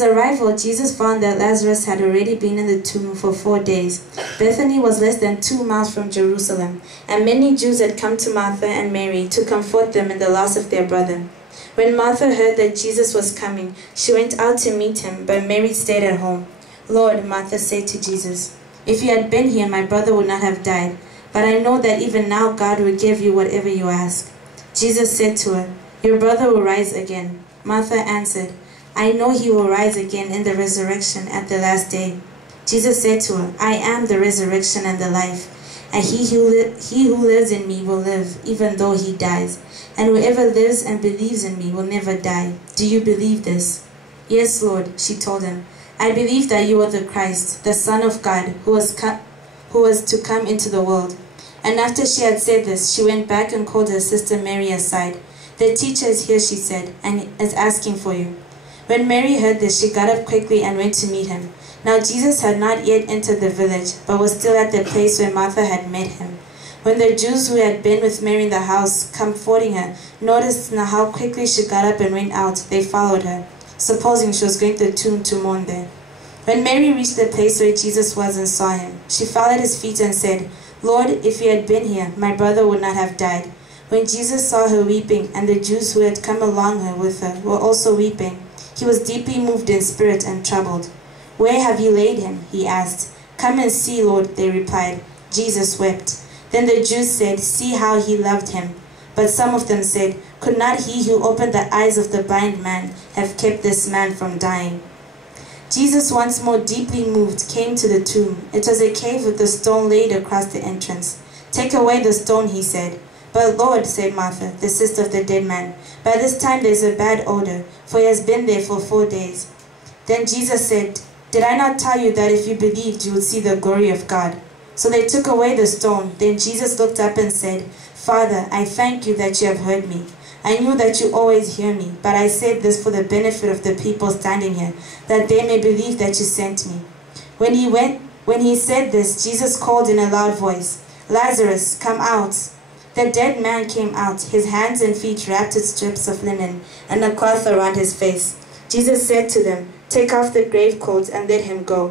his arrival, Jesus found that Lazarus had already been in the tomb for 4 days. Bethany was less than 2 miles from Jerusalem, and many Jews had come to Martha and Mary to comfort them in the loss of their brother. When Martha heard that Jesus was coming, she went out to meet him, but Mary stayed at home. "Lord," Martha said to Jesus, "if you had been here, my brother would not have died. But I know that even now God will give you whatever you ask." Jesus said to her, "Your brother will rise again." Martha answered, "I know he will rise again in the resurrection at the last day." Jesus said to her, "I am the resurrection and the life, and he who lives in me will live, even though he dies. And whoever lives and believes in me will never die. Do you believe this?" "Yes, Lord," she told him. "I believe that you are the Christ, the Son of God, who was to come into the world." And after she had said this, she went back and called her sister Mary aside. "The teacher is here," she said, "and is asking for you." When Mary heard this, she got up quickly and went to meet him. Now Jesus had not yet entered the village, but was still at the place where Martha had met him. When the Jews who had been with Mary in the house, comforting her, noticed how quickly she got up and went out, they followed her, supposing she was going to the tomb to mourn there. When Mary reached the place where Jesus was and saw him, she fell at his feet and said, "Lord, if you had been here, my brother would not have died." When Jesus saw her weeping, and the Jews who had come along with her were also weeping, he was deeply moved in spirit and troubled. "Where have you laid him?" he asked. "Come and see, Lord," they replied. Jesus wept. Then the Jews said, "See how he loved him." But some of them said, "Could not he who opened the eyes of the blind man have kept this man from dying?" Jesus, once more deeply moved, came to the tomb. It was a cave with a stone laid across the entrance. "Take away the stone," he said. "But Lord," said Martha, the sister of the dead man, "by this time there is a bad odor, for he has been there for 4 days." Then Jesus said, "Did I not tell you that if you believed, you would see the glory of God?" So they took away the stone. Then Jesus looked up and said, "Father, I thank you that you have heard me. I knew that you always hear me, but I said this for the benefit of the people standing here, that they may believe that you sent me." When he said this, Jesus called in a loud voice, "Lazarus, come out." The dead man came out, his hands and feet wrapped in strips of linen, and a cloth around his face. Jesus said to them, "Take off the grave clothes and let him go."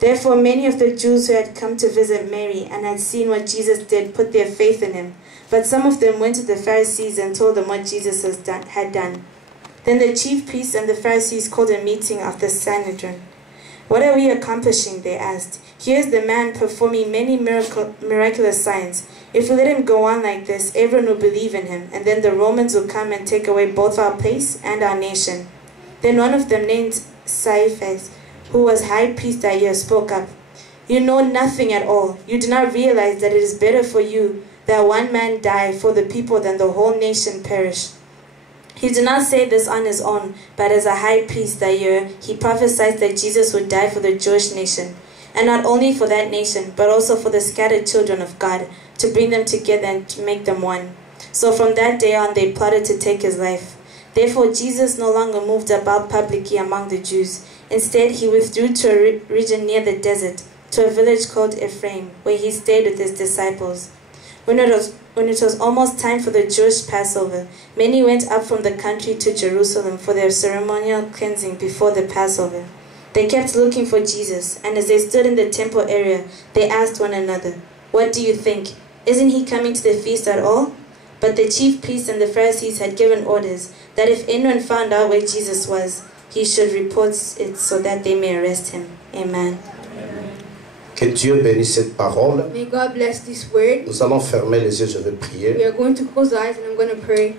Therefore many of the Jews who had come to visit Mary and had seen what Jesus did put their faith in him. But some of them went to the Pharisees and told them what Jesus had done. Then the chief priests and the Pharisees called a meeting of the Sanhedrin. "What are we accomplishing?" they asked. "Here is the man performing many miraculous signs. If we let him go on like this, everyone will believe in him, and then the Romans will come and take away both our place and our nation." Then one of them, named Caiaphas, who was high priest that year, spoke up. "You know nothing at all. You do not realize that it is better for you that one man die for the people than the whole nation perish." He did not say this on his own, but as a high priest that year, he prophesied that Jesus would die for the Jewish nation, and not only for that nation, but also for the scattered children of God, to bring them together and to make them one. So from that day on, they plotted to take his life. Therefore Jesus no longer moved about publicly among the Jews. Instead, he withdrew to a region near the desert, to a village called Ephraim, where he stayed with his disciples. When it was almost time for the Jewish Passover, many went up from the country to Jerusalem for their ceremonial cleansing before the Passover. They kept looking for Jesus, and as they stood in the temple area, they asked one another, "What do you think? Isn't he coming to the feast at all?" But the chief priests and the Pharisees had given orders that if anyone found out where Jesus was, he should report it so that they may arrest him. Amen. Que Dieu bénisse cette parole. May God bless this word. Nous allons fermer les yeux, je vais We prier. are going to close our eyes and I'm going to pray.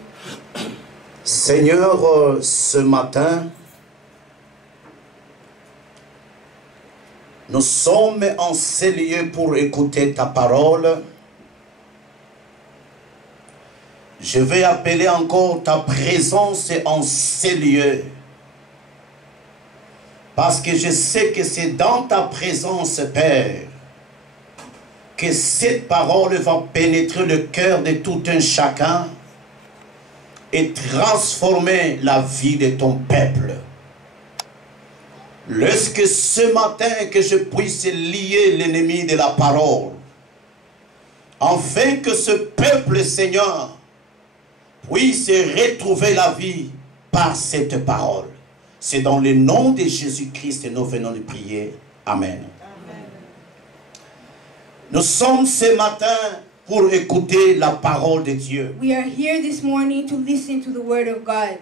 Seigneur, ce matin, nous sommes en ces lieux pour écouter ta parole. Je vais appeler encore ta présence en ces lieux. Parce que je sais que c'est dans ta présence, Père, que cette parole va pénétrer le cœur de tout un chacun et transformer la vie de ton peuple. Lorsque ce matin que je puisse lier l'ennemi de la parole, afin que ce peuple, Seigneur, puisse retrouver la vie par cette parole. C'est dans le nom de Jésus-Christ que nous venons de prier. Amen. Nous sommes ce matin pour écouter la parole de Dieu. We are here this morning to listen to the word of God.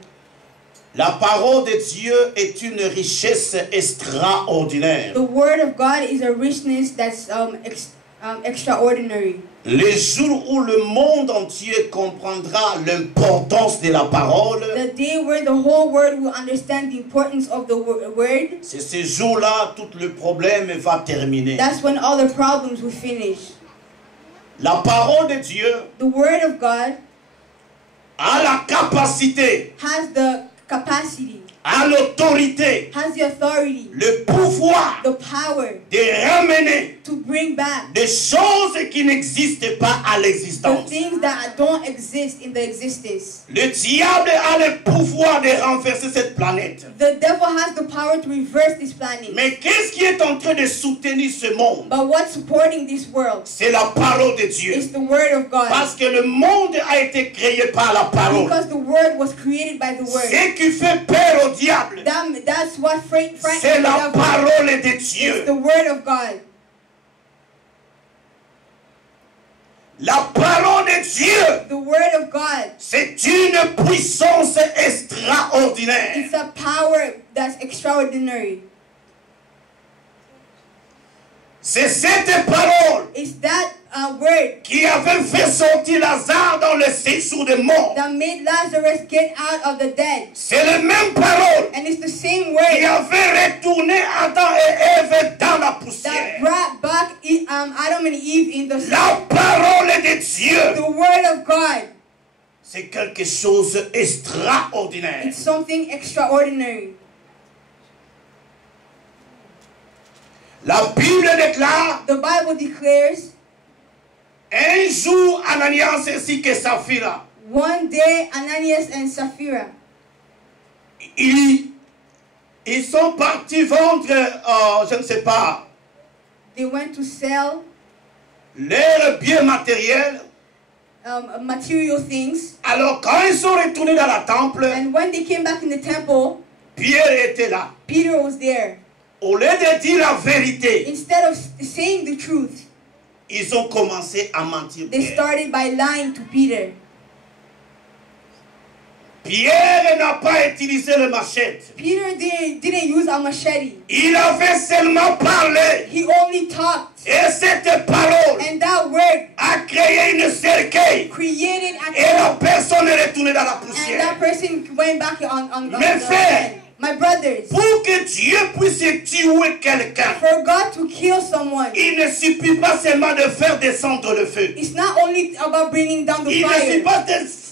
La parole de Dieu est une richesse extraordinaire. The word of God is a richness that's extraordinary. Le jour où le monde entier comprendra l'importance de la parole, The day where the whole world will understand the importance of the word, c'est ce jour-là tout le problème va terminer. that's when all the problems will finish. La parole de Dieu The word of God a la capacité, has the capacity, a l'autorité, has the authority, le pouvoir the power de ramener to bring back des choses qui n'existent pas à the l'existence. things that don't exist in the existence. Le diable a le pouvoir de renverser cette planète. The devil has the power to reverse this planet. Mais qu'est-ce qui est en train de soutenir ce monde? But what's supporting this world C'est la parole de Dieu. is the word of God. Parce que le monde a été créé par la parole. Because the word was created by the word. Ce qui fait peur au diable, That's what frightens c'est the la devil. parole de It's Dieu. the word of God. La parole de Dieu, The word of God. c'est une puissance extraordinaire. It's a power that's extraordinary. C'est cette parole It's that word qui avait fait sortir Lazare dans le séjour des morts. that made Lazarus get out of the dead. C'est la même parole And it's the same qui word avait retourné Adam et Ève dans la that poussière. brought back Adam and Eve in the La parole de Dieu, The word of God. c'est quelque chose d'extraordinaire. It's something extraordinary. La Bible déclare, The Bible declares, un jour Ananias ainsi que Saphira, one day Ananias and Sapphira, ils sont partis vendre, je ne sais pas, they went to sell leurs biens matériels. material things. Alors quand ils sont retournés dans la temple, And when they came back in the temple, Pierre était là. Peter was there. Au lieu de dire la vérité, Instead of saying the truth, ils ont commencé à mentir. they started by lying to Peter. Pierre n'a pas utilisé le machette. Peter didn't use a machete. Il avait seulement parlé. He only talked. Et cette parole And that word a créé une cercueil. created Et la a personne est retournée dans la and that poussière. person went back on Mes frères, my brothers. pour que Dieu puisse tuer quelqu'un, For God to kill someone, il ne suffit pas seulement de faire descendre le feu. it's not only about bringing down the Il ne suffit fire. pas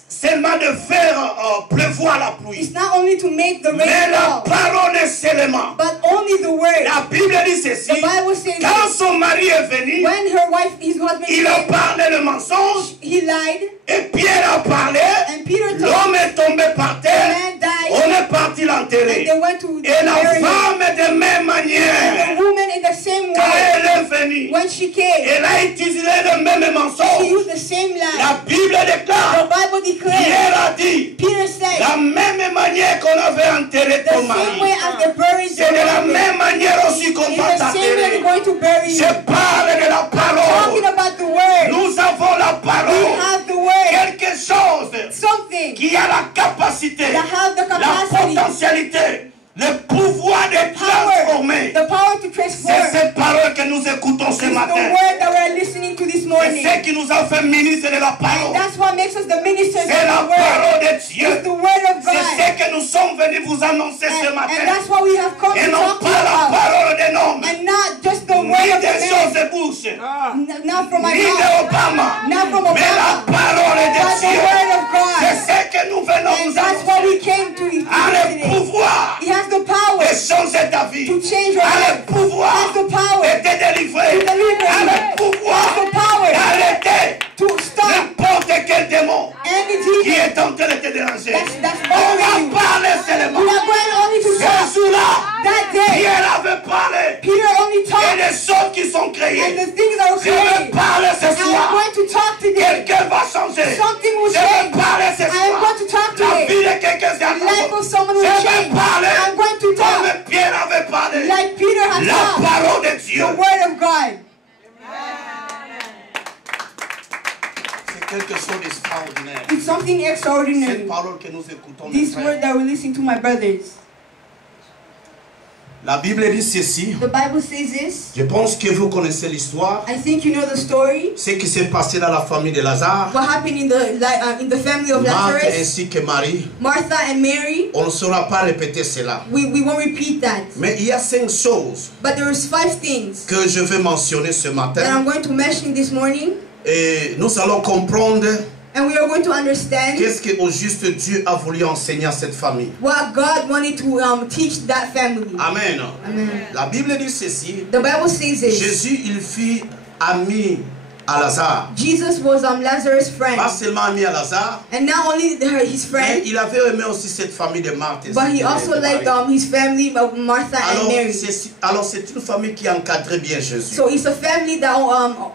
seulement de faire pleuvoir la pluie. It's not only to make the Mais rain la fall, parole est seulement. but only the word. La Bible dit ceci. The Bible says Quand son mari est venu, when his husband il a came, parlé le mensonge. he lied, Et Pierre a parlé. and Peter told L'homme est tombé par the terre. man died, On est parti and l'enterrer. they went to Et la bury him. femme de même And manière, the woman in the same quand way, elle est venue, when she came, elle a utilisé le même she mensonge. used the same lie. La Bible The déclare, Bible declares, Pierre a dit, Peter said, la même manière qu'on avait enterré the ton same mari, way as they buried c'est de la your husband, même manière aussi qu'on in va the same way t'enterrer. they're going to bury you. Je parle de la Talking parole. about the word. Nous avons la We parole. have the word. Quelque chose Something qui a la capacité, that has the la capacity, potentialité, le pouvoir de power, transformer. the power to C'est transform. cette parole que nous écoutons ce It's the matin. word that we're listening to this C'est morning. ce qui nous a fait ministre de la And parole. that's what makes us the ministers of C'est la the word. parole de It's Dieu. the word of C'est God. ce que nous sommes venus vous annoncer ce And matin. that's what we have come Et to non talk to you pas la about. parole d'un homme, And not just the ni word of des the choses man. de bouche, Not from my ni de mouth. Obama, Not from mais la Obama. parole But de the Dieu. word of C'est God. ce que nous venons And vous that's what we annoncer. came to A le today. pouvoir He has the power de changer ta vie. to change your A le life. He pouvoir has the power de te délivrer. to deliver A you. le He pouvoir has the power d'arrêter to stop n'importe quel démon any qui demon est en train de te déranger. that's On va bothering you. parler We seulement. are going only to Ce talk. jour-là, That day, Pierre avait parlé. Peter only Et talked, les choses qui sont and créées. the things that were Je vais created. parler ce I am soir. going to talk today. Quelqu'un va changer. Something will Je vais change. parler ce I am soir. going to talk La today. vie de quelqu'un The life of s'est someone will Je vais change. parler. I'm going to ordinary. Cette parole que nous écoutons, mes These frères. words that we're listening to, my brothers. La Bible dit ceci. The Bible says this. Je pense que vous connaissez l'histoire. I think you know the story. Ce qui s'est passé dans la famille de Lazare. What happened in the family of Marthe Lazarus, ainsi que Marie. Martha and Mary. On ne saura pas répéter cela. We won't repeat that. Mais il y a 5 choses But there's 5 things que je vais mentionner ce that matin. I'm going to mention this morning. Et nous allons comprendre And we are going to understand qu'est-ce que au juste Dieu a voulu enseigner à cette famille. what God wanted to teach that family. Amen. Amen. La Bible dit ceci. The Bible says this. Jésus, il fit ami à Lazare. Jesus was Lazarus' friend. Pas seulement ami à Lazare, And not only his mais friend, il avait aimé aussi cette famille de Marthe. but he also de liked Marie. his family of Martha and Mary. Alors c'est une famille qui encadrait bien Jésus. So it's a family that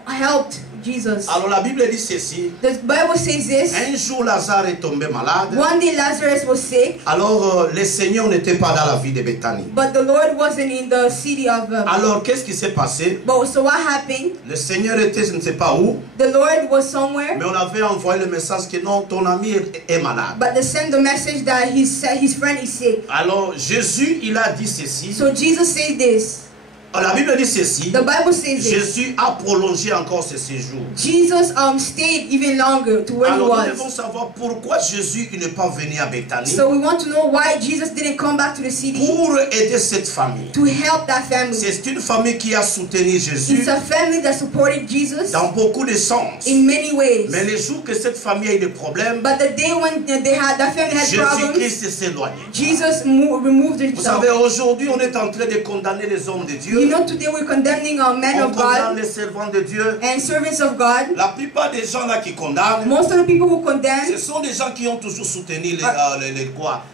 helped Jesus. Alors la Bible dit ceci. The Bible says this. Un jour Lazare est tombé malade. One day Lazarus was sick, Alors le Seigneur n'était pas dans la ville de Béthanie. but the Lord wasn't in the city of. Alors qu'est-ce qui s'est passé? But so what happened? Le Seigneur était je ne sais pas où, The Lord was somewhere, mais on avait envoyé le message que non, ton ami est malade. but they sent the message that his friend is sick. Alors Jésus, il a dit ceci. So Jesus said this. La Bible dit ceci. The Bible says this. Jésus a prolongé encore ce séjour. Jesus stayed even longer to where he Alors nous devons was. savoir pourquoi Jésus il n'est pas venu à Béthanie So we want to know why Jesus didn't come back to the city pour aider cette famille. to help that family. C'est une famille qui a soutenu Jésus It's a family that supported Jesus dans beaucoup de sens. in many ways. Mais les jours que cette famille a eu des problèmes, But the day when that family had problems, Jésus-Christ s'est éloigné. Jesus removed Vous himself. savez, aujourd'hui, on est en train de condamner les hommes de Dieu. You know, today we're condemning men On of condamne God les servants de Dieu. and servants of God. La plupart des gens là qui condamnent, Most of the people who ce condemn sont des gens qui ont toujours soutenu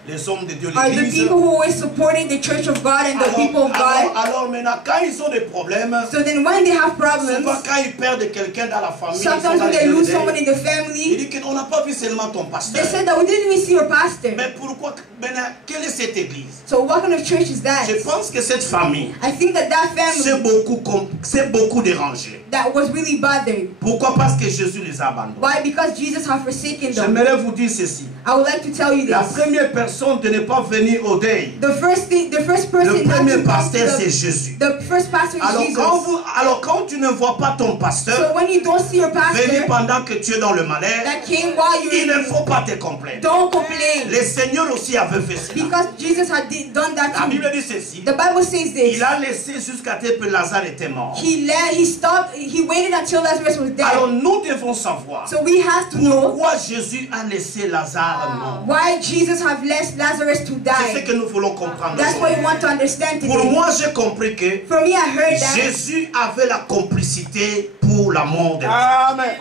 les hommes de Dieu, are the l'Église. people who always supported the church of God and the people of God. Alors maintenant, quand ils ont des problèmes, So then when they have problems, souvent quand ils perdent quelqu'un dans la famille, ils sont sometimes dans when les they lose aider. someone in the Il family, dit qu'on n'a pas vu seulement ton they pasteur. said that we didn't even see your pastor. Mais pourquoi maintenant, quelle est cette église? So what kind of church is that? Je pense que cette famille I think that c'est family beaucoup dérangé. that was really bothered. Pourquoi? Parce que Jésus les a abandonnés. Why? Because Jesus have forsaken them. J'aimerais vous dire ceci. I would like to tell you La this. première personne de ne pas venir au deuil, The first person le not premier to come pasteur to c'est Jésus. the first pastor is Alors Jesus. quand tu ne vois pas ton pasteur So when you don't see your venir pastor pendant que tu es dans le malheur, that came while you il ne were, faut pas te complaindre. don't complain. Le Seigneur aussi avait fait cela. Because Jesus had done that La too. Bible dit ceci. The Bible says this. Il a laissé jusqu'à ce que Lazare était mort. He waited until Lazarus was Alors dead. nous devons savoir So we have to know pourquoi Jésus a laissé Lazare mort. why Jesus have left Lazarus to C'est ce die. que nous voulons comprendre. That's what aujourd'hui. we want to understand Pour today. moi, j'ai compris que For me, I heard that Jésus avait la complicité pour la mort de Lazare. Amen.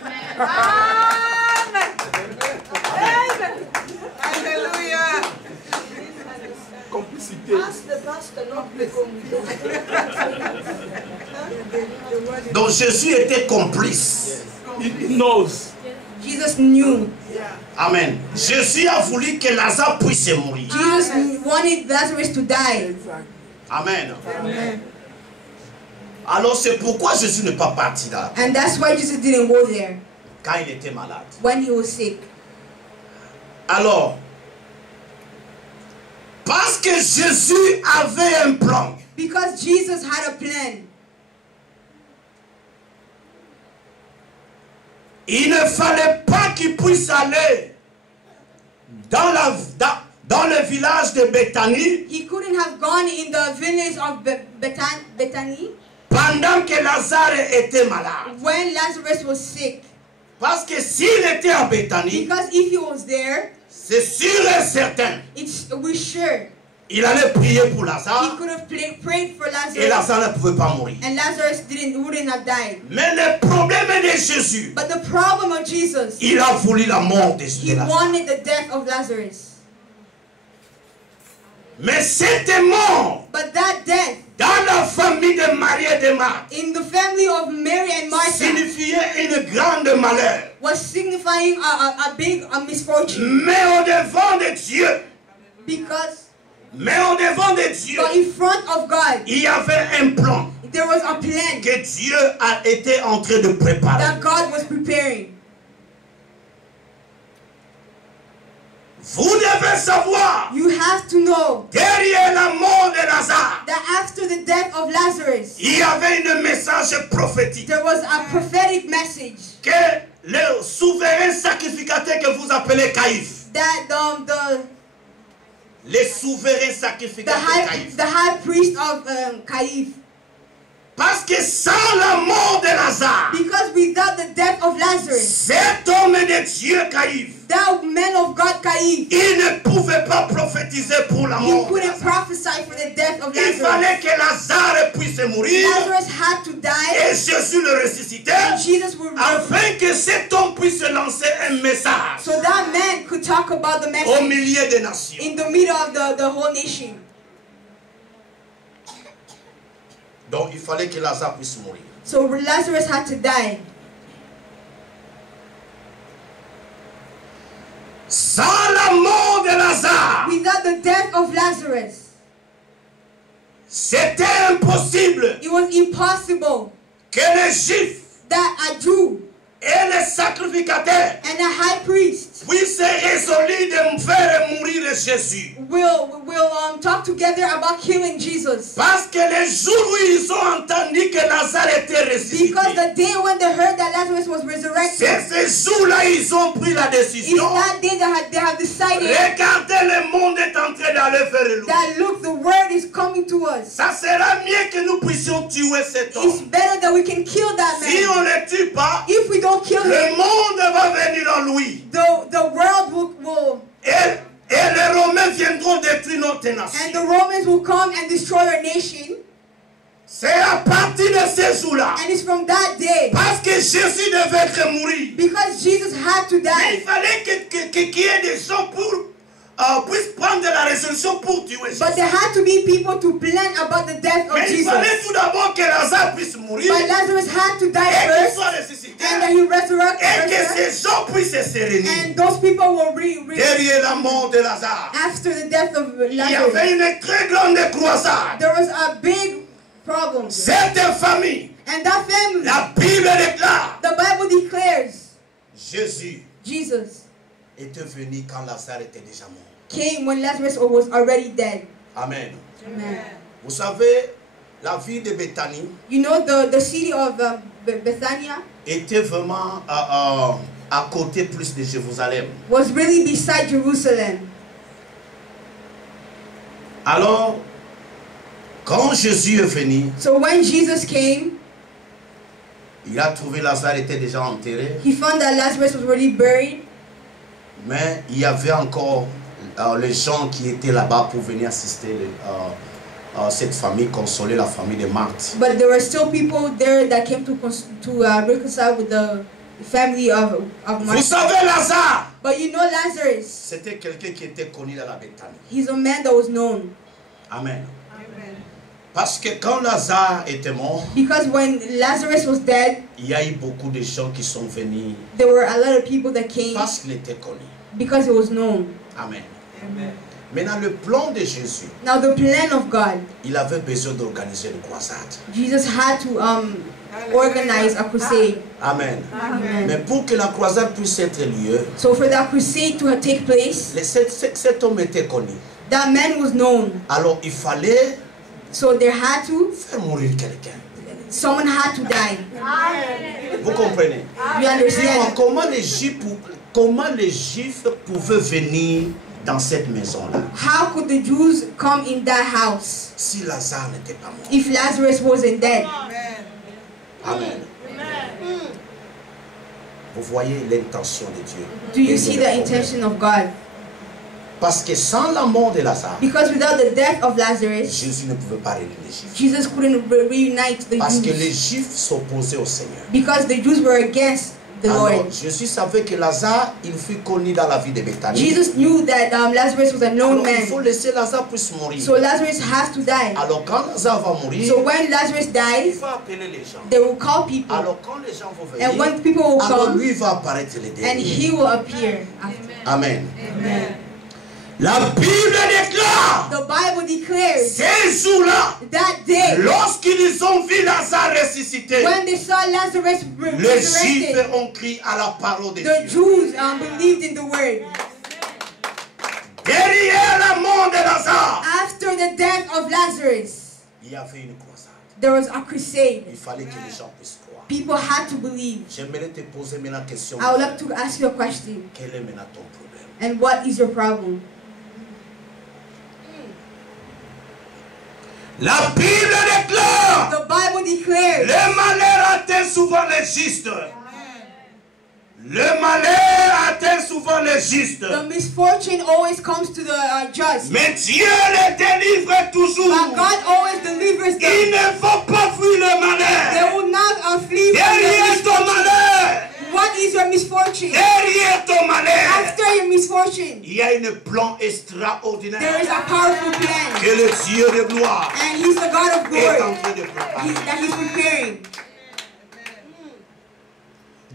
Alléluia. Complicité. Donc Jésus était complice. He knows. Jesus knew. Amen. Jésus a voulu que Lazare puisse mourir. Jesus wanted Lazarus to die. Amen. Amen. Alors c'est pourquoi Jésus n'est pas parti là And that's why Jesus didn't go there quand il était malade. when he was sick. Alors, parce que Jésus avait un plan. Because Jesus had a plan. Il ne fallait pas qu'il puisse aller dans le village de Béthanie He couldn't have gone in the village of Bethany pendant que Lazare était malade. when Lazarus was sick. Parce que s'il était à Béthanie, Because if he was there, c'est sûr et certain, we're sure il allait prier pour he Lazare could have prayed for et Lazarus, Lazare ne pouvait pas mourir. and Lazarus wouldn't have died. Mais le problème de Jésus, But the problem of Jesus, il a voulu la mort de he Lazare. wanted the death of Lazarus. Mais cette mort But that death dans la famille de Marie et de Marthe in the family of Mary and Martha signifiait une grande malheur. was signifying a big misfortune. Mais au devant de Dieu, But in front of God, il y avait un plan there was a plan que Dieu a été en train de préparer. that God was preparing. Vous devez savoir, You have to know derrière la mort de Lazare, that after the death of Lazarus, il y avait un message prophétique. there was a prophetic message Que le souverain sacrificateur que vous appelez Caïphe, that les souverains sacrificateurs Caïphe, the high priest of Caïphe, parce que sans la mort de Lazare, because without the death of Lazarus, cet homme de Dieu Caïphe, that man of God Caïphe, il ne pouvait pas prophétiser pour la he mort de couldn't Lazare. prophesy for the death of Il Lazarus. fallait que Lazare puisse mourir Lazarus had to die, et Jésus le ressuscitait and Jesus would afin que cet homme puisse lancer un message so that man could talk about the au message milieu des nations. in the middle of the whole nation. Donc il fallait que Lazare puisse mourir. So Lazarus had to die. Sans la mort de Lazare, Without the death of Lazarus, c'était impossible it was impossible que les Juifs that a Jew et les sacrificateurs and a high priest puissent résoudre de faire mourir Jésus. will talk together about killing Jesus. Parce que les jours où ils ont entendu que Lazare était ressuscité, Because the day when they heard that Lazarus was resurrected, c'est ce jour-là ils ont pris la it's décision. that day that they have decided Regardez, le monde est en train d'aller vers le loup. that look, the word is coming to us. Ça sera mieux que nous puissions tuer cet It's homme. better that we can kill that Si man. on ne le tue pas, If we don't kill le him, monde va venir en lui. the world will Et les Romains viendront détruire notre and nation. the Romans will come and destroy our nation. C'est à partir de ce jour-là. And it's from that day, Parce que Jésus devait mourir. because Jesus had to Mais il die. fallait qu'il y ait des gens pour puissent prendre la résolution pour tuer Jésus. But there had to be people to plan about the death of Mais il Jesus. fallait tout d'abord que Lazare puisse mourir But Lazarus had to die et qu'il first, soit ressuscité and then he resurrected. et que ces gens puissent se réunir. And those people will Derrière la mort de Lazare, after the death of il y avait Lazarus. une très grande croissance. There was a big problem. Cette famille, And that family, la Bible déclare, the Bible declares, Jésus Jesus était venu quand Lazare était déjà mort. came when Lazarus was already dead. Amen. Amen. Vous savez, la ville de Béthanie You know, the city of Bethania était vraiment à côté plus de Jérusalem. was really beside Jerusalem. Alors, quand Jésus est venu, So when Jesus came, il a trouvé Lazare était déjà enterré, he found that Lazarus was already buried, mais il y avait encore les gens qui étaient là-bas pour venir assister cette famille, consoler la famille de Marthe. but there were still people there that came to reconcile with the family of Vous Martha. savez, Lazare, But you know Lazarus, c'était quelqu'un qui était connu dans la Béthanie. he's a man that was known. Amen. Parce que quand Lazare était mort, Because when Lazarus was dead, il y a eu beaucoup de gens qui sont venus there were a lot of people that came parce qu'il était connu. because he was known. Amen. Maintenant, le plan de Jésus, Now the plan of God, il avait besoin d'organiser une croisade. Jesus had to organize a crusade. Amen. Amen. Mais pour que la croisade puisse être lieu, So for that crusade to take place, cet homme était connu. that man was known. Alors il fallait So there had to, faire mourir quelqu'un. someone had to die. Vous comprenez? You understand? Comment les Juifs pouvaient venir dans cette maison-là How could the Jews come in that house si Lazare n'était pas mort? if Lazarus wasn't dead? Amen. Vous voyez l'intention de Dieu. Do you see the intention of God? Parce que sans la mort de Lazare, Because without the death of Lazarus, Jésus ne pouvait pas réunir les Juifs. Jesus couldn't reunite the Parce que les Jews. Juifs s'opposaient au Seigneur. Because the Jews were against the Alors, Lord. Jésus savait que Lazare, il fut connu dans la vie de Béthanie. Jesus knew that Lazarus was a known Alors, il faut man. laisser Lazare puisse mourir. So Lazarus has to die. Alors, quand Lazare va mourir, So when Lazarus il dies, va appeler les gens. they will call people. Alors, quand les gens vont And venir, when people will alors come, lui va apparaître le and dernier. he will appear after. Amen. Amen. La Bible déclare, The Bible declares ces jours-là, that day, lorsqu'ils ont vu Lazare ressuscité, when they saw Lazarus les Juifs resurrected, ont crié à la parole de the Dieu. Jews believed in the word. Derrière la mort de Lazare, After the death of Lazarus, il y avait une croisade. there was a crusade. Il fallait que les gens puissent croire. People had to believe. J'aimerais te poser maintenant la question. I would like to ask you a question. Quel est maintenant ton problème? And what is your problem? La Bible déclare, The Bible declares le malheur atteint souvent les justes. Le malheur atteint souvent les justes. the misfortune always comes to the just. Mais Dieu les délivre toujours. But God always delivers Il them. ne faut pas fuir le malheur. They will not flee from their Derrière ton misfortune. malheur, What is your misfortune? derrière ton malheur, After your misfortune, il y a un plan extraordinaire there is a powerful plan. que le Dieu de gloire And He's the God of est en glory train de préparer. that He's preparing.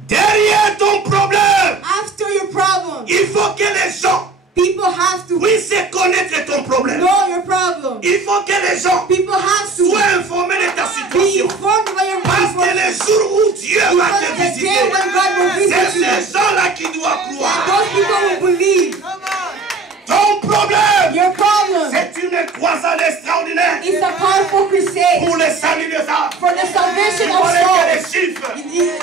Derrière ton problème, After your problem, il faut que les gens people have to puissent connaître ton problème. know your problem. Il faut que les gens People have to soient informés de ta be situation. informed about your Parce que le misfortune. jour où Dieu va te Because the day visiter, when God will c'est visit you, ces gens-là qui doivent and croire. those people will believe. Ton problème, Your problem c'est une croisade extraordinaire is a powerful crusade pour le salut des âmes. for the salvation Il of fallait que les souls. chiffres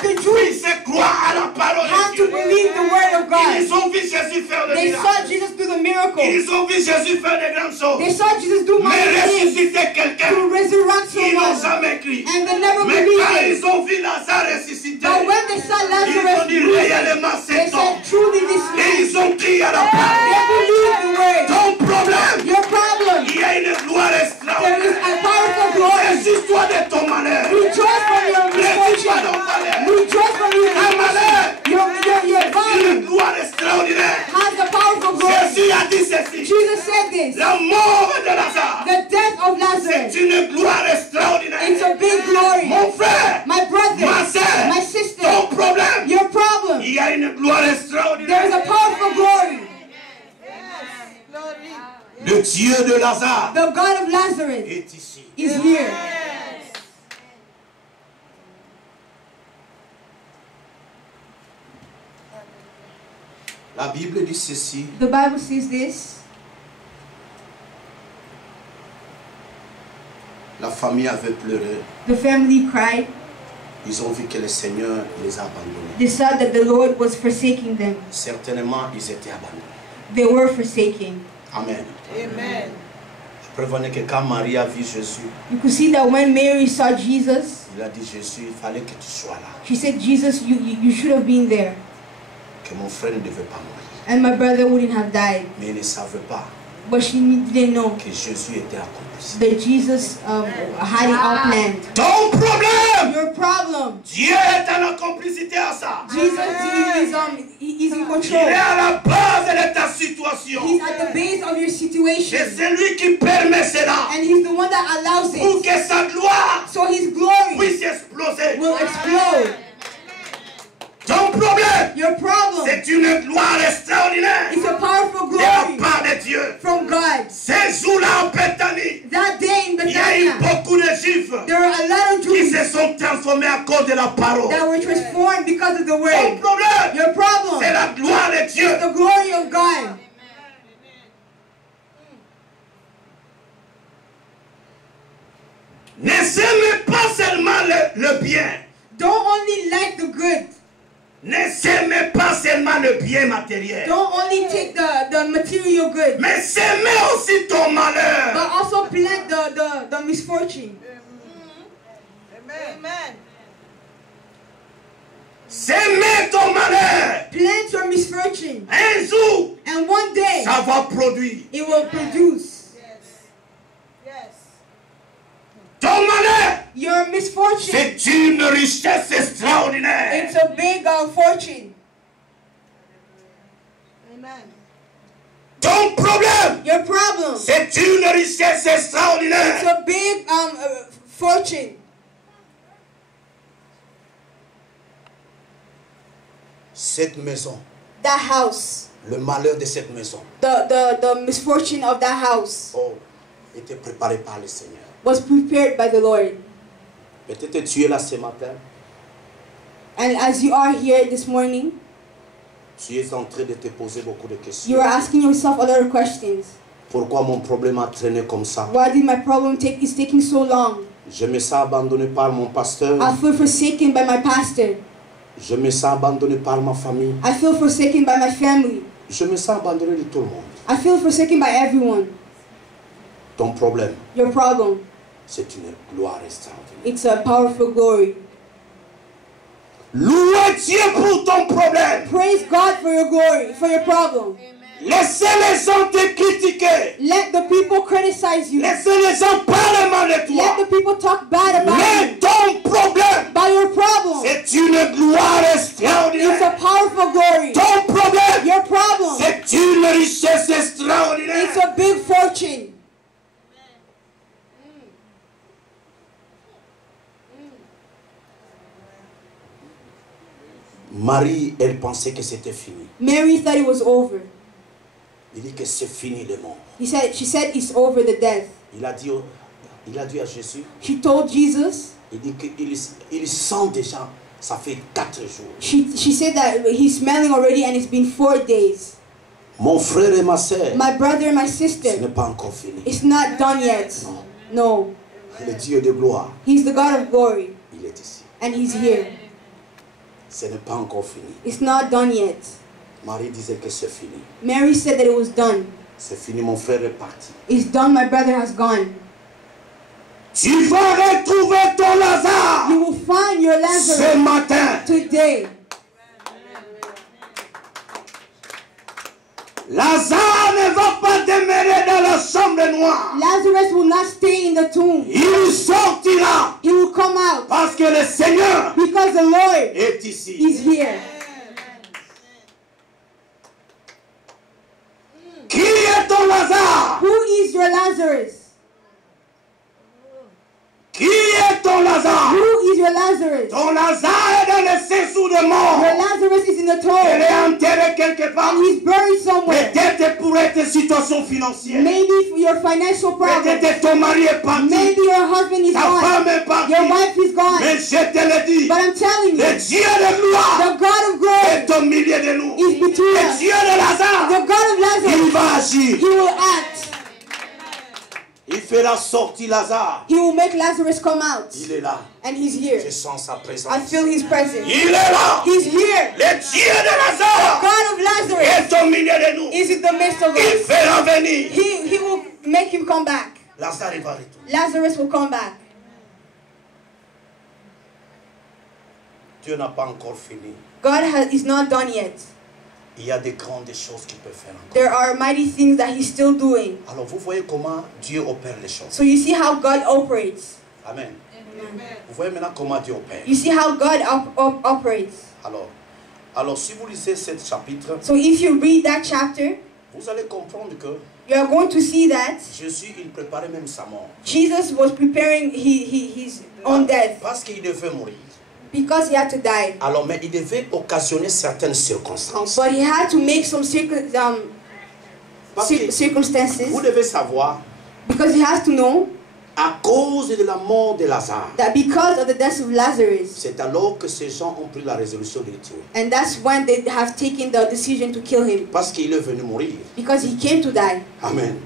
The Jews puissent croire à la parole have de to Dieu. believe the word of Ils God. ont vu Jésus faire des They miracles. saw Jesus do the miracle. Ils ont vu Jésus faire des grandes choses. They saw Jesus do Mais mighty things ressusciter quelqu'un, to resurrect ils n'ont someone. jamais cru. And they never Mais believed quand it. ils ont vu Lazare ressusciter, But when they saw ils ont Lazarus dit risen, réellement they c'est ton. said, truly this Et man. ils ont crié à la They parole. believed the word. Ton problème, Your problem, il y a une gloire there is extraordinaire. a powerful glory. Résiste-toi de ton malheur. Rejoice from your Résiste-toi misfortune. de ton malheur. Rejoice from your Un malheur, Your body une gloire extraordinaire. has a powerful glory. Jésus a dit ceci. Jesus said this. La mort de Lazare, The death of c'est Lazarus, une gloire it's extraordinaire. a big glory. Mon frère, My brother, ma sœur, my sister, ton problème, your problem, il y a une gloire there is a extraordinaire. powerful glory. Le Dieu de Lazare The God of Lazarus est ici. is here. La Bible dit ceci. The Bible says this. La famille avait pleuré. The family cried. Ils ont vu que le Seigneur les a abandonnés. They saw that the Lord was forsaking them. Certainement, ils étaient abandonnés. They were forsaken. Amen. Amen. Je prévenais que quand Marie a vu Jésus, You could see that when Mary saw Jesus, il a dit Jésus, il fallait que tu sois là. she said, Jesus, you should have been there. Que mon frère ne devait pas mourir. And my brother wouldn't have died. Mais il ne savait pas But she didn't know que Jésus était accompli. that Jesus had it all planned. Ton problème, Your problem, Dieu est en complicité à ça. Jesus he's in Il control. est à la base de ta situation. He's at the base of your Et situation. c'est lui qui permet cela And he's the one that allows pour it. que sa gloire So his glory puisse exploser. will explode. Ton problème, Your problem c'est une gloire extraordinaire is a powerful de la glory part de Dieu. from God. Ces jours-là en Bethanie, That day in il y a eu Bethania, beaucoup de Juifs there were a lot of qui Jews se sont transformés à cause de la parole. that were transformed because of the Ton word. problème, Your problem c'est is la gloire de Dieu. the glory of God. Ne s'aimez pas seulement le bien. Don't only like the good. Ne s'aimez pas seulement le bien matériel. Don't only take the material good, Mais s'aimez aussi ton malheur. but also plant the misfortune. Amen. S'aimer ton malheur. Plant your misfortune. Un jour, And one day, ça va produire. it will produce. Yes. Ton malheur, Your misfortune, c'est une richesse extraordinaire. it's a big fortune. Amen. Ton problème, Your problem, c'est une richesse it's extraordinaire. a big fortune. Cette maison, That house, le malheur de cette maison, the misfortune of that house oh, était préparé par le Seigneur. was prepared by the Lord. Peut-être tu es là ce matin. And as you are here this morning, Tu es en train de te poser beaucoup de questions. You are asking yourself a lot of questions. Pourquoi mon problème a traîné comme ça? Why did my problem is taking so long? Je me sens abandonné par mon pasteur. I feel forsaken by my pastor. Je me sens abandonné par ma famille. I feel forsaken by my family. Je me sens abandonné de tout le monde. I feel forsaken by everyone. Ton problème, Your problem, c'est une gloire extraordinaire. it's a powerful glory. Louez Dieu pour ton problème. Praise God for your glory, for your problem. Laissez les gens te critiquer. Let the people criticize you. Laissez les gens parler mal de Let toi. the people talk bad about Mais you. ton problème, By your problem, c'est une gloire it's a extraordinaire. powerful glory. Ton problème, Your problem, c'est une richesse extraordinaire. it's a big fortune. Marie, elle pensait que c'était fini. Mary thought it was over. Il dit que c'est fini le mort. She said it's over, the death. Il a dit à Jésus, She told Jesus, il dit qu'il sent déjà, ça fait 4 jours. she said that he's smelling already and it's been 4 days. Mon frère et ma sœur, My brother and my ce sister, n'est pas encore fini. it's not done yet. No. Le Dieu de gloire, He's the God of glory il est ici. and he's here. Ce n'est pas encore fini. It's not done yet. Marie disait que c'est fini. Mary said that it was done. C'est fini, mon frère est parti. It's done, my brother has gone. Tu vas retrouver ton Lazare You will find your ce Lazarus matin. today. Lazare ne va pas demeurer dans la chambre noire. Lazarus will not stay in the tomb. Il sortira He will come out parce que le Seigneur because the Lord est ici. is here. Qui est ton Lazare? Who is your Lazarus? Qui est ton Lazare? Who is your Lazarus? Ton Lazare est dans le séjour de mort. Your Lazarus is in the Elle tomb est enterrée quelque part. and he's buried somewhere. Peut-être pour être situation financière. Maybe for your financial problem. Peut-être ton mari est parti. Maybe your husband is Ta gone. femme est partie. Your wife is gone. Mais je te le dis, But I'm telling le you, Dieu de gloire the God of est glory au milieu de nous. is between Le us. Dieu de Lazare, The God of il Lazarus, va agir. he will act. Il fera sortir Lazare. He will make Lazarus come out. Il est là. And he's Je here. sens sa présence. I feel his presence. Il est là. He's here. Le Dieu de Lazare God of Lazarus est au milieu de nous. is in the midst of Il us. fera venir. He will make him come back. Lazare va retourner. Lazarus will come back. Dieu n'a pas encore fini. God is not done yet. Il y a des grandes choses qu'il peut faire encore. There are mighty things that he's still doing. Alors vous voyez comment Dieu opère les choses. So you see how God operates. Amen. Vous voyez maintenant comment Dieu opère. You see how God operates. Alors si vous lisez ce chapitre, So if you read that chapter, vous allez comprendre que you are going to see that Jésus, il préparait même sa mort. Jesus was preparing his own death Parce qu'il devait mourir. because he had to die. Alors, mais il devait occasionner certaines circonstances. But he had to make some Parce que circumstances vous devez savoir, because he has to know à cause de la mort de Lazare, that because of the death of Lazarus, c'est alors que ces gens ont pris la résolution de le tuer. and that's when they have taken the decision to kill him Parce qu'il est venu mourir. because he came to die. Amen.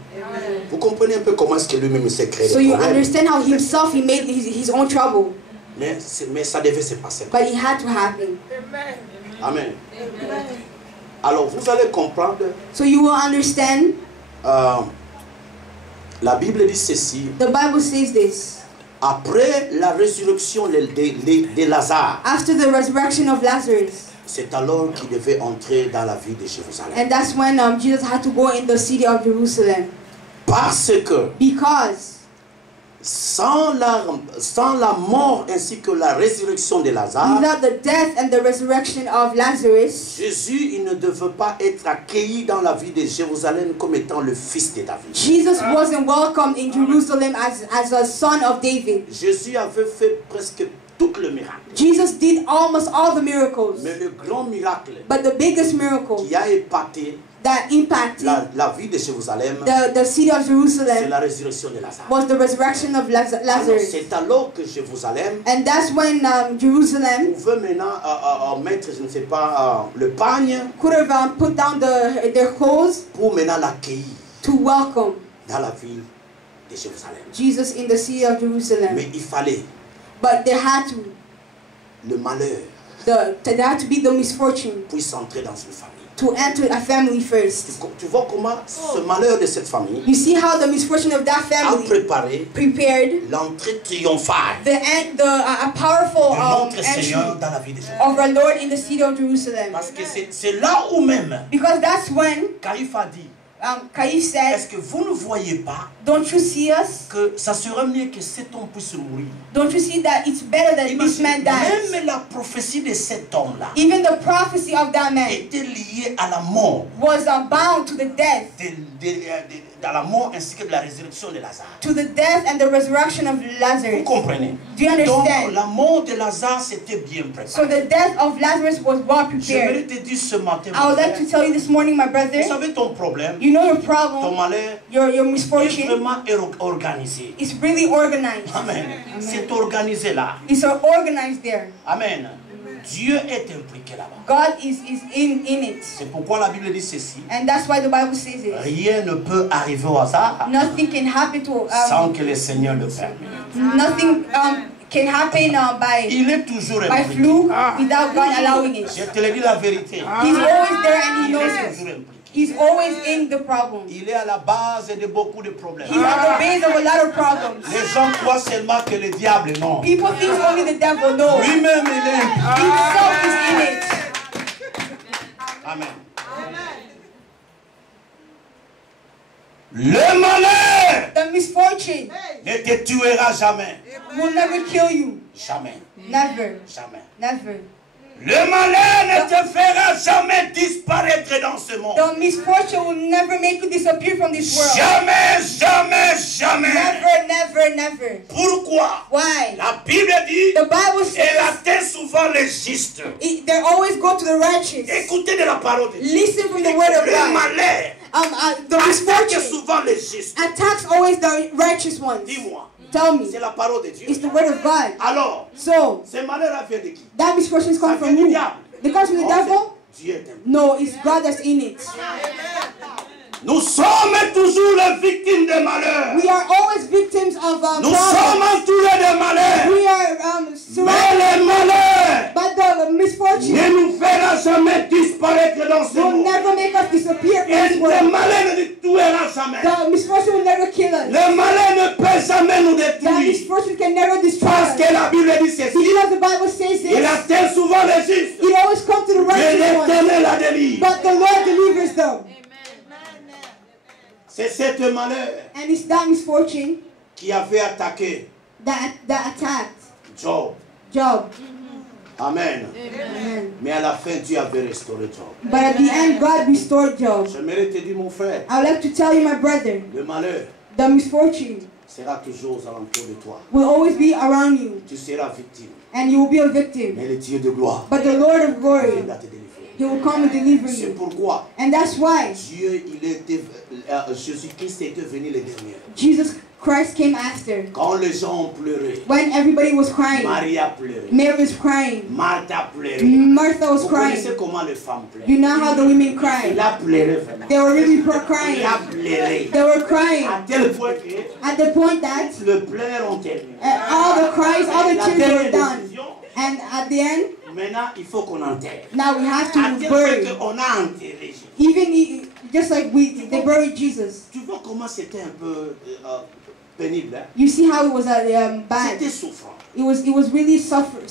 Vous comprenez un peu comment est-ce que lui-même s'est créé So le you problème. understand how himself he made his own trouble, Mais ça devait se passer. but it had to happen. Amen. Alors, vous allez comprendre, So you will understand. la Bible dit ceci. The Bible says this. Après la résurrection de Lazare, After the resurrection of Lazarus, c'est alors qu'il devait entrer dans la ville de Jérusalem. and that's when Jesus had to go in the city of Jerusalem Parce que because sans la mort ainsi que la résurrection de Lazare, without the death and the resurrection of Lazarus, Jésus il ne devait pas être accueilli dans la ville de Jérusalem comme étant le fils de David. Jesus wasn't welcomed in Jerusalem as a son of David. Jésus avait fait presque tout le miracle. Jesus did almost all the miracles, Mais le grand miracle but the biggest miracle qui a épaté that impacted la vie de Jérusalem, the city of c'est Jerusalem la résurrection de Lazare. was the resurrection of Alors, Lazarus. c'est alors que Jérusalem And that's when Jerusalem pouvait maintenant mettre, je ne sais pas, le pagne could have put down their clothes pour maintenant l'accueillir to welcome dans la ville de Jérusalem. Jesus in the city of Jerusalem. Mais il fallait But there had to le malheur there had to be the misfortune puisse entrer dans une famille. to enter a family first. Tu vois comment ce malheur de cette famille You see how the misfortune of that a family préparé prepared l'entrée triomphale a powerful de notre entry Seigneur dans la vie de Jésus. of our Lord in the city of Jerusalem. Parce que c'est là où même Because that's when Caïphe a dit, Caïphe said, est-ce que vous ne voyez pas don't you see us? que ça serait mieux que cet homme puisse mourir? Don't you see that it's better that this man dies? Même la prophétie de cet homme-là Even the prophecy of that man était liée à la mort, was bound to the death, dans la mort ainsi que de la résurrection de Lazare. to the death and the resurrection of Vous Lazarus. comprenez? Do you Donc understand? la mort de Lazare c'était bien So préparé. the death of Lazarus was well J'aimerais prepared. te dire ce matin, I would like to tell you this morning, my vous brother, savez ton problème, you know your ton problem, malheur your est misfortune vraiment organisé. is really organized. Amen. C'est organisé là. It's organized there. Amen. Dieu est impliqué là-bas. God is in it. C'est pourquoi la Bible dit ceci. And that's why the Bible says it. Rien ne peut arriver au hasard Nothing can happen to sans que le Seigneur le permette. nothing can happen by Il est toujours impliqué. fluke without God allowing it. Je te le dis la vérité. He's always there and he Il knows est it. toujours impliqué. He's always in the problem. Il est à la base de beaucoup de problèmes. He's at the base of a lot of problems. Les gens croient seulement que le diable, non. People think only the devil knows. Lui-même, il est impliqué. Himself is in it. Amen. Le malheur The misfortune ne te tuera jamais. will never kill you. Jamais. Never. Jamais. Never. Le malheur ne te fera jamais disparaître dans ce monde. The misfortune will never make you disappear from this world. Jamais, jamais, jamais. Never, never, never. Pourquoi? Why? La Bible dit, The Bible elle says atteint souvent les justes. they always go to the righteous. Écoutez de la parole de Dieu. Listen from the word of Le God. malheur The attaque misfortune souvent les justes. attacks always the righteous ones. Dis-moi, Tell me. c'est la parole de Dieu. It's the word of God. Alors, So, ce malheur vient de qui? that misfortune comes Ça from vient du who? diable. It comes from the Non, devil? c'est Dieu est impliqué. No, it's God that's in it. Nous sommes toujours les victimes des malheurs. We are always victims of Nous sommes problems. entourés de malheurs. We are Mais surrounded les malheurs by the misfortune. ne nous fera jamais disparaître dans ce Will monde. never make us disappear from Et this le world. malheur ne nous tuera jamais. The misfortune will never kill us. Le malheur ne peut jamais nous The détruire. misfortune can never destroy Parce us. que la Bible dit ceci. Because the Bible says Il this, atteint souvent les justes. it always comes to the Mais righteous ones. l'Éternel la délivre. But the Lord delivers them. C'est cette malheur And it's that misfortune qui avait attaqué that attacked Job. Job. Amen. Amen. Mais à la fin, Dieu avait restauré Job. But at the end, God restored Job. J'aimerais te dire, mon frère, I would like to tell you, my brother, le malheur the misfortune sera toujours aux alentours de toi. will always be around you, Tu seras victime. and you will be a victim. Mais le Dieu de gloire But the Lord of glory, viendra te délivrer. He will come and deliver C'est you. pourquoi And that's why Dieu, Jésus-Christ était venu le dernier. Jesus Christ came after. Quand les gens ont pleuré, When everybody was crying, Marie a pleuré, Mary was crying, Marthe a pleuré. Martha was Vous connaissez crying. comment les femmes pleurent? You know how the women Il cried? a pleuré vraiment. They were really Il crying. a pleuré. They were crying À tel point que at the point that le pleurs ont terminé. all the cries, all the La tears dernière were done. décision, And at the end, maintenant il faut qu'on enterre. now we have À to tel point bury. qu'on a enterré Jésus. Even just like they buried Jesus. Tu vois comment c'était un peu pénible, hein? You see how it was bad. C'était souffrant. It was really suffering.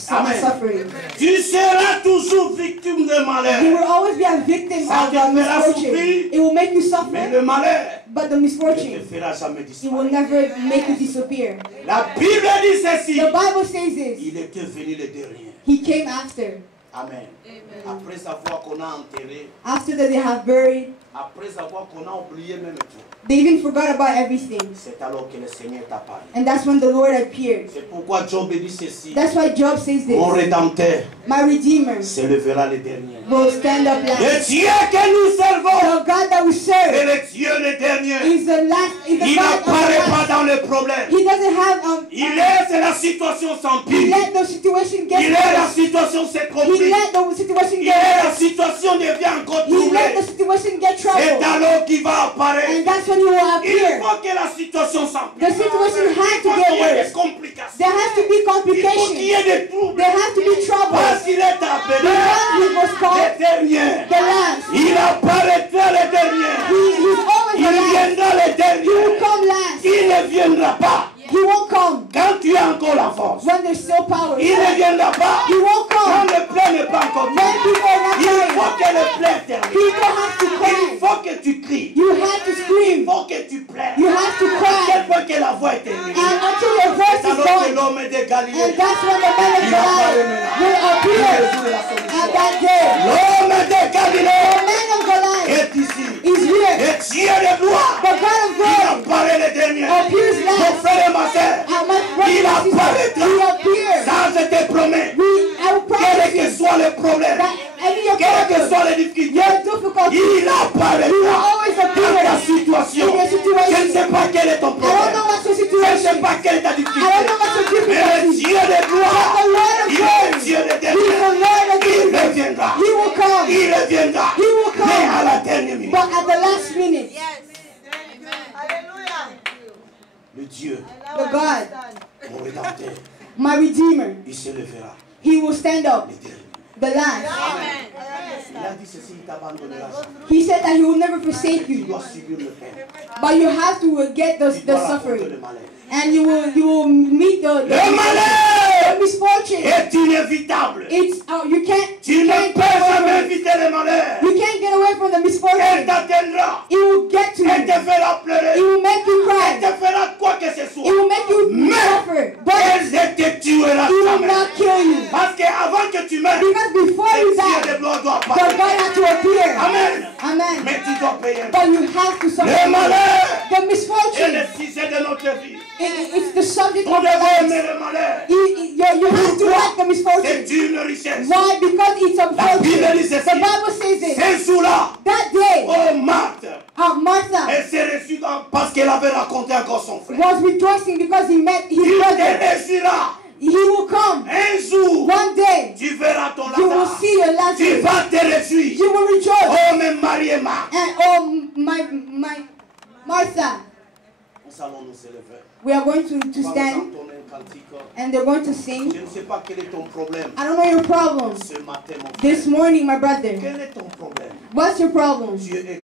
Tu seras toujours victime de You malheur. will always be a victim Ça of te fera misfortune. souffrir. It will make you Mais suffer, le malheur but the ne te misfortune, fera jamais it will disparaître. never make you disappear. La Bible dit ceci. The Bible says this. Il était venu le dernier. He came after. Amen. Après savoir qu'on a enterré, After that they have buried, Après avoir qu'on a oublié même tout. They even forgot about everything. C'est alors que le Seigneur t'a parlé. And that's when the Lord appeared. C'est pourquoi Job dit ceci. That's why Job says Mon this. Rédempteur My Redeemer se lèvera le dernier. will stand up Le last. Dieu que nous servons The God that we est serve le Dieu le dernier. is the last. Is the Il God of the n'apparaît pas last. dans le problème. He doesn't have Il laisse la situation he s'empirer. let the situation get Il laisse la worse. situation se He complique. let the situation Il get laisse la worse. situation devient encore He let troublée. the situation get C'est troubled. alors qu'il va apparaître. And that's when he will Il appear. faut que la situation s'empire. The situation has Il to faut get qu'il y ait des worse. complications. There has to be Il faut qu'il y complications. ait des troubles. There has to be trouble. Parce qu'il est appelé Because he was le called dernier. the last. Il apparaîtra le dernier. He's always Il the last. viendra le He will dernier. come last. Il ne viendra pas He won't come quand tu as encore la force. when there's still power. Il ne viendra pas He won't quand come le plein n'est pas encore when terminé. people are not Il faut crying. que le plein termine. People have to Il cry. faut que tu cries. You have to Il scream. faut que tu pleures. You have to À quel cry. point que la voix est terminée. And until your voice C'est is alors que gone. l'homme de And Galilée, that's when the man of il God apparaît maintenant. will Il appear résout la solution. at that day. L'homme de The Galilée man of Goliath est ici. is here. Et Dieu de gloire, The God of il glory apparaît le dernier. appears Mon last. frère et ma soeur, And my il brother and sister, apparaîtra. he appears. Ça, je te promets. I will Quel promise que you soit le problème, that any of quelles que your soient les difficultés, your difficulties, il he will apparaîtra always dans ta appear situation. in your situation. Je ne sais pas quel est ton I don't problème. know what's your Je ne sais situation. pas quelle est ta I don't difficulté. know what's your Mais le difficulty. Dieu de gloire, But the Lord of il est glory, le Dieu de He is the dernier. Lord of Il glory. reviendra. He will come, Il reviendra. He will come. Mais à la dernière minute. but at the last minute, Hallelujah. Le Dieu, the God, mon Rédempteur, my Redeemer, il se lèvera. He will stand up, Le dernier. the last. Il a dit ceci, il t'abandonnera jamais. He said that He will never forsake Tu you, dois subir le pain. but you have to get Tu the dois raconter suffering, le malheur. and you will meet Le malheur the misfortune. est inévitable. It's you can't Tu ne peux jamais éviter le malheur. you can't get away from the Elle misfortune. t'atteindra. It will get to Elle te you. fera It pleurer. will make you Elle cry. te fera quoi que ce It soit. will make you Mais suffer, but elle ne te tuera it will jamais. not kill you. Parce qu'avant que tu meurs, Because before le you Dieu die, de gloire doit the God apparaître. has to appear. Amen. Amen. Mais tu dois payer. But you have to Le suffer. malheur The est le misfortune, sujet de notre vie. it's the subject On of your devrait life. aimer le malheur. You have to like the misfortune. C'est une richesse. Why? Because it's La unfortunate. Bible dit ceci. The Bible says it. Ce jour-là, That day, oh Marthe, Martha elle s'est reçue parce qu'elle avait raconté encore son frère. was rejoicing because he met his Il brother. te réussira. He will come. Un jour, One day, tu verras ton you will Lazare. see your Tu Lazarus. vas te réjouir. You will rejoice. Oh, mais Marie et Marthe. And oh, my Martha, Nous allons nous élever. we are going to Nous allons stand entonner un cantique. and they're going to sing. Je ne sais pas quel est ton problème I don't know your problems. ce matin, mon frère. This morning, my brother, Quel est ton problème? what's your problem? Dieu est